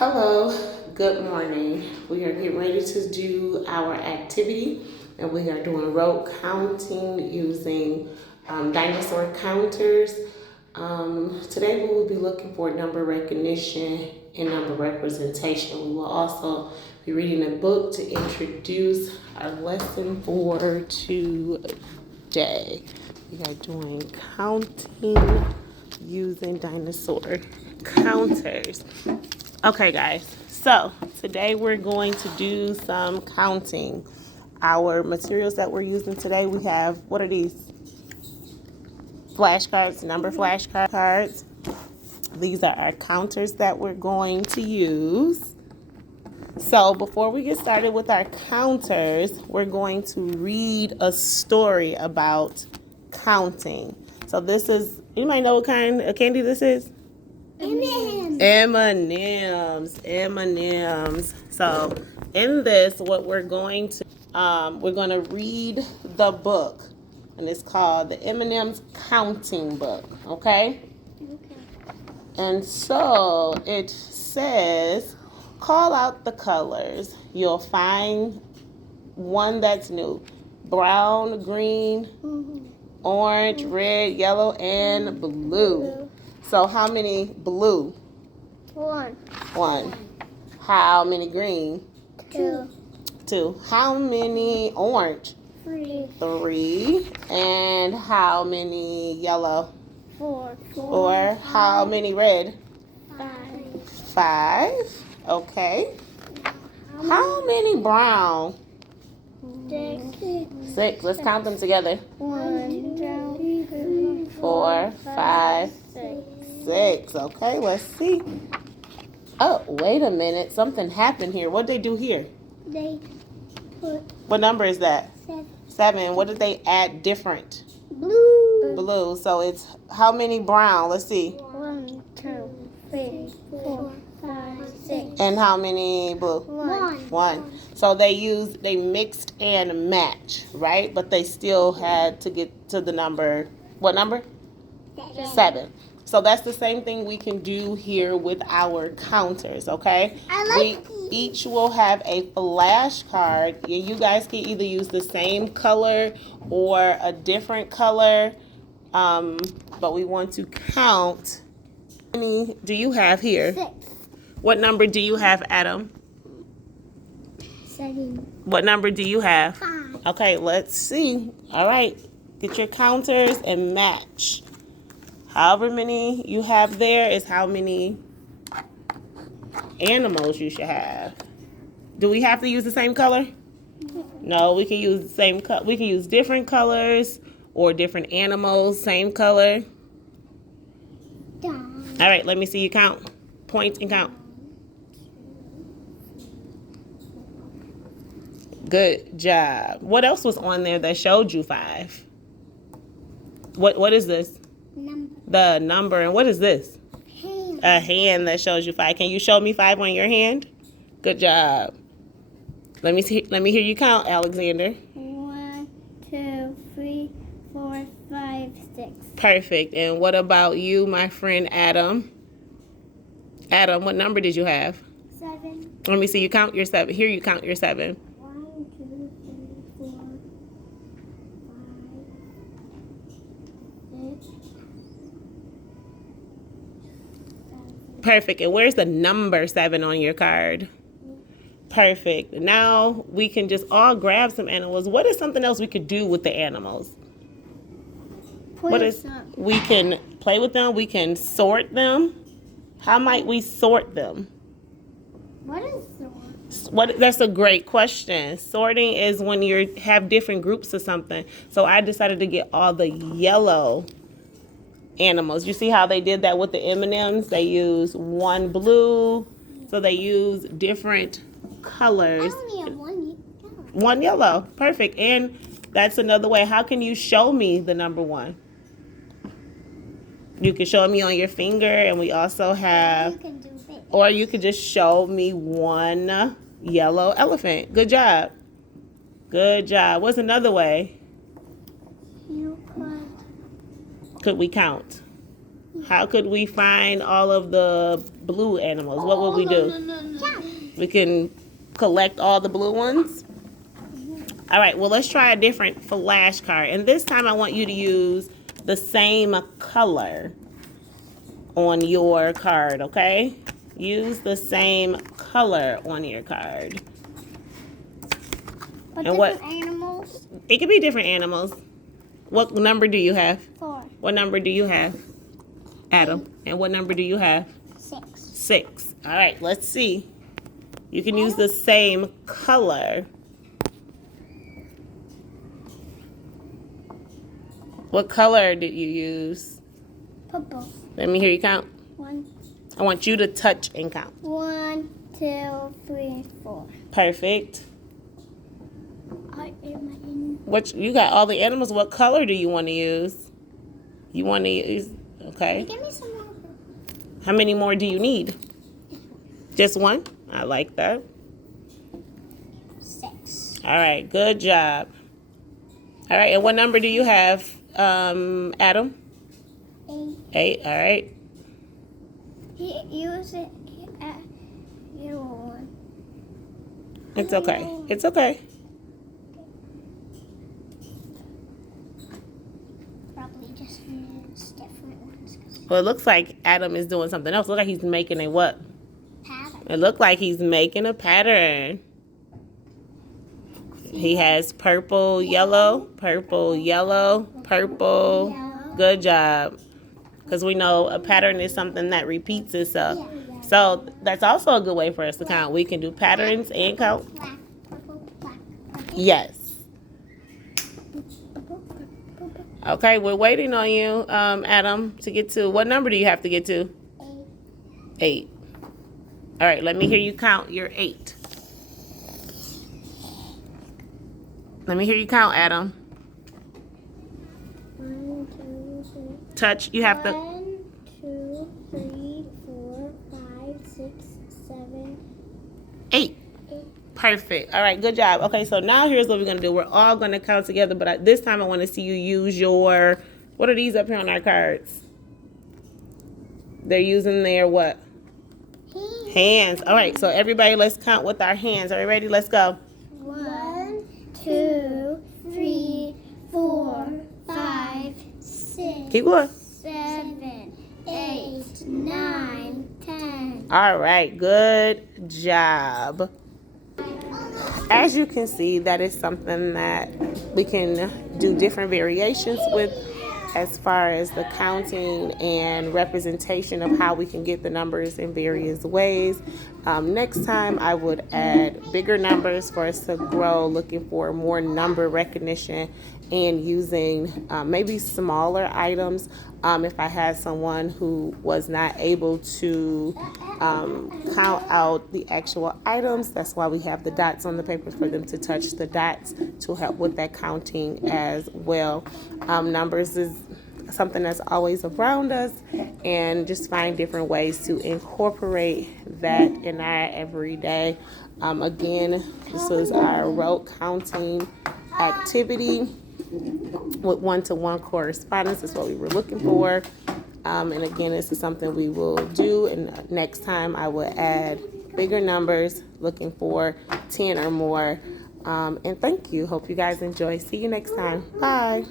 Hello, good morning. We are getting ready to do our activity, and we are doing rote counting using dinosaur counters. Today we will be looking for number recognition and number representation. We will also be reading a book to introduce our lesson for today. We are doing counting using dinosaur counters. Okay, guys, so today we're going to do some counting. Our materials that we're using today, we have, what are these? Flashcards, number flashcards. These are our counters that we're going to use. So before we get started with our counters, we're going to read a story about counting. So this is, you might know what kind of candy this is? M&Ms. So in this, what we're going to read the book, and it's called the M&M's Counting Book. Okay. And so it says, call out the colors. You'll find one that's new: brown, green, orange, red, yellow, and blue. So how many blue? One. How many green? Two. How many orange? Three. And how many yellow? Four. How many red? Five. Okay. How many brown? Six. Let's count them together. 1, 2, 3, 4, 5, 6. Okay, let's see. Oh, wait a minute. Something happened here. What did they do here? They put What number is that? 7. What did they add different? Blue. So it's how many brown? Let's see. 1, 2, 3, 4, 5, 6. And how many blue? 1. So they mixed and matched, right? But they still had to get to the number. What number? 7. So that's the same thing we can do here with our counters, okay? We each will have a flashcard. You guys can either use the same color or a different color, but we want to count. How many do you have here? 6. What number do you have, Adam? 7. What number do you have? 5. Okay, let's see. All right, get your counters and match. However many you have there is how many animals you should have. Do we have to use the same color? No, we can use the same color. We can use different colors or different animals, same color. Down. All right, let me see you count. Point and count. Good job. What else was on there that showed you 5? What is this? Number. The number. And what is this? Hand. A hand that shows you 5. Can you show me 5 on your hand? Good job. Let me hear you count, Alexander. 1, 2, 3, 4, 5, 6. Perfect. And what about you, my friend Adam? Adam, what number did you have? 7. Let me see you count your 7. Here you count your 7. 1, 2, 3, 4, 5, 6. Perfect. And where's the number 7 on your card? Perfect. Now we can just all grab some animals. What is something else we could do with the animals? We can play with them. We can sort them. How might we sort them? What is sort? That's a great question. Sorting is when you have different groups of something. So I decided to get all the yellow animals. You see how they did that with the M&Ms? They use one blue, so they use different colors. I only have one yellow. One yellow. Perfect. And that's another way. How can you show me the number 1? You can show me on your finger, and we also have, You can do it. or you could just show me one yellow elephant. Good job. Good job. What's another way? You Could we count? How could we find all of the blue animals? What would we do? We can collect all the blue ones? All right, well, let's try a different flashcard. And this time I want you to use the same color on your card, okay? Use the same color on your card. But And different animals? It could be different animals. What number do you have? 4. What number do you have, Adam? And what number do you have? 6. 6. All right, let's see. You can use the same color. What color did you use? Purple. Let me hear you count. 1. I want you to touch and count. 1, 2, 3, 4. Perfect. Am I in? What you got all the animals. What color do you want to use? You want to use, okay. Give me some more. How many more do you need? Just one? I like that. 6. All right, good job. All right, and what number do you have, Adam? 8. 8, all right. Use it. Yellow one. It's okay. It's okay. Probably just use different ones. Well, it looks like Adam is doing something else. Look like he's making a what? Pattern. It looked like he's making a pattern. He has purple, yellow, purple, yellow, purple. Good job. Because we know a pattern is something that repeats itself. So that's also a good way for us to count. We can do patterns and count. Black, purple, black, purple. Yes. Purple, purple. Okay, we're waiting on you, Adam, to get to, what number do you have to get to? 8. 8. All right, let me hear you count your 8. Let me hear you count, Adam. 1, 2, 3. Touch, you have to, 1, 2, 3, 4, 5, 6, 7, 8. 8. Perfect. All right, good job. Okay, so now here's what we're going to do. We're all going to count together, but this time I want to see you use your, what are these up here on our cards? They're using their what? Hands. All right, so everybody, let's count with our hands. Are you ready? Let's go. 1, 2, 3, 4, 5, 6, Keep going. 7, 8, 9, 10. All right, good job. As you can see, that is something that we can do different variations with as far as the counting and representation of how we can get the numbers in various ways. Next time I would add bigger numbers for us to grow, looking for more number recognition and using maybe smaller items. If I had someone who was not able to count out the actual items, that's why we have the dots on the paper for them to touch the dots to help with that counting as well. Numbers is something that's always around us, and just find different ways to incorporate that in our everyday. Again, this is our rote counting activity with one-to-one correspondence. Is what we were looking for. And again, this is something we will do, and next time I will add bigger numbers, looking for 10 or more. And thank you. Hope you guys enjoy. See you next time. Bye.